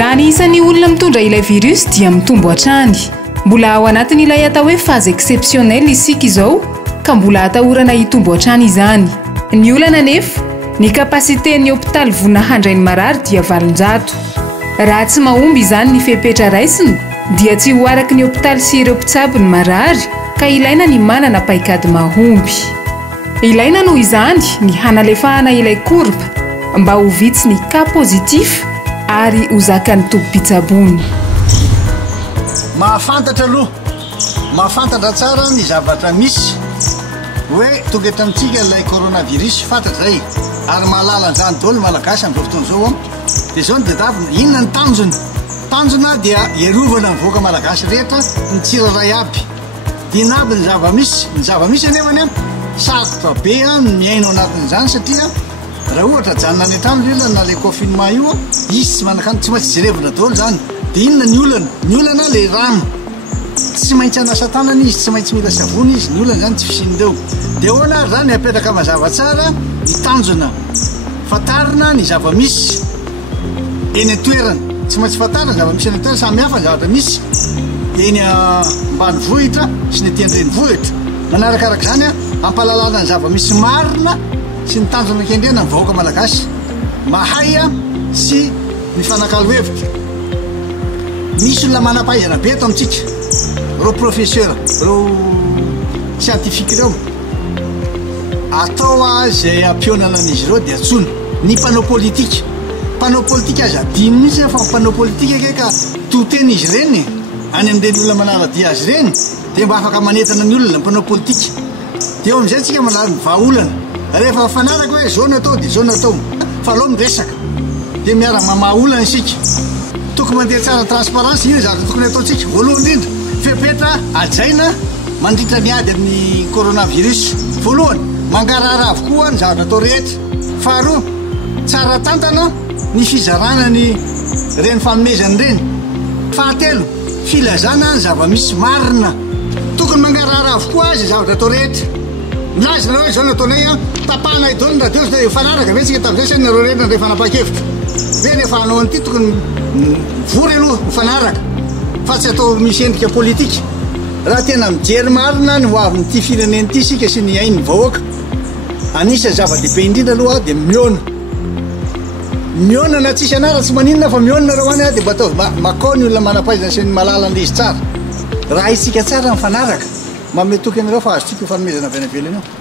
raha ny isan'ny olona mitondra ilay virus dia mitombo hatrany. Mbola ao anatiny ilay atao hoe phase exceptionnelle isika izao ka mbola atahorana hitombo hatrany izany. Ny olana nefa ny kapasiten'ny hôpitaly vona handrainy marary dia 700. Raha tsy mahomby izany ny fepetra raisiny dia tsy ho araky ny hôpitaly sy ireo mpitsabo ny marary ka ilaina ny manana paikady mahomby. Ilaina noho izany ny hanalefahana ilay korba mba ho vitsy ny cas positif ary ho zakan'ny tompom-pitsabony. Mahafantatra aloha, mahafantatra tsara ny zavatra misy hoe tonga eto amintsika ilay coronavirus fantatra zay ary mahalala an'izany daholo malagasy amin'izao fotoana izao dia izao dia davina inona ny tanjony. Tanjona dia iarovana ny vahoaka malagasy rehetra ny tsirairay aby dia inaby ny zava-misy anefany sarotra be miaino anatin'izany satria raha ohatra janona any an-trano ilona na ilay confinement io izy tsy manakany tsy maintsy jerevina daholo zany dia inona ny olana ilay rano tsy maintsy anasa tanana izy tsy maintsy mila savony izy ny olana zany tsy fisin'ireo dia ahoana ary zany apetraka mazava tsara ny tanjona fatarina ny zava-misy eny an-toerana tsy maintsy fatarina zava-misy eny an-toerana samy hafa ny zavatra misy eny ambanivohitra sy ny aty an-drenivohitra manarakaraka zany ampalalana ny zava-misy marina sy ny tanjona kendrena ny vahoaka malagasy mahay sy mifanakalo hevitra. Misy olona manam-pahaizana be eto amintsika reo professeur reo scientifique reo atao zay ampionana an'izy ireo dia antsony ny mpanao politika azy adiny mihitsy fa mpanao politika ka toteny izy ireny any amin'ireny olona manaradia azy ireny dia mba afaka manentana ny olona mpanao politika dia eo amin'izay tsika manary ny vahaolana rehefa fanaraka hoe zao natao dia zao natao fa aloha miresaka dia miara mamaha olana isika. Tokony mandeha tsara transparence io zavatra tokony ataontsika voalohany indrindra fepetra ajaina mandritra ny ady amin'ny coronavirus voalohany mangarahara avokoa ny zavatra atao rehetra faharoa tsara tantana ny fizarana ny reny fanomezany reny fahatelo filazana ny zava-misy marina tokony mangarahara avokoa azy zavatra atao rehetra milaza hoe zao nataonay tapahana idolo ny radio dia fanaraka ve tsika tamin'izay sany nareo rena rehefa nanapa-kevitra ve rehefa hanao an'ity tokony vory aloha mifanaraka fa tsy atao misy endrika politika raha tena mijery marina ny hoavin'ity fireneny ity sika sy ny ainy vahoaka anisa zava-dehibe indrindra aloha dia miona na tsisy anara tsy maninona fa miona reo any dia mba atao makao ny olona manam-pahaizana sy ny malalana izy tsara raha isika tsara mifanaraka mametoky anareo fa azo tsika fanomezana avy any ivelany io.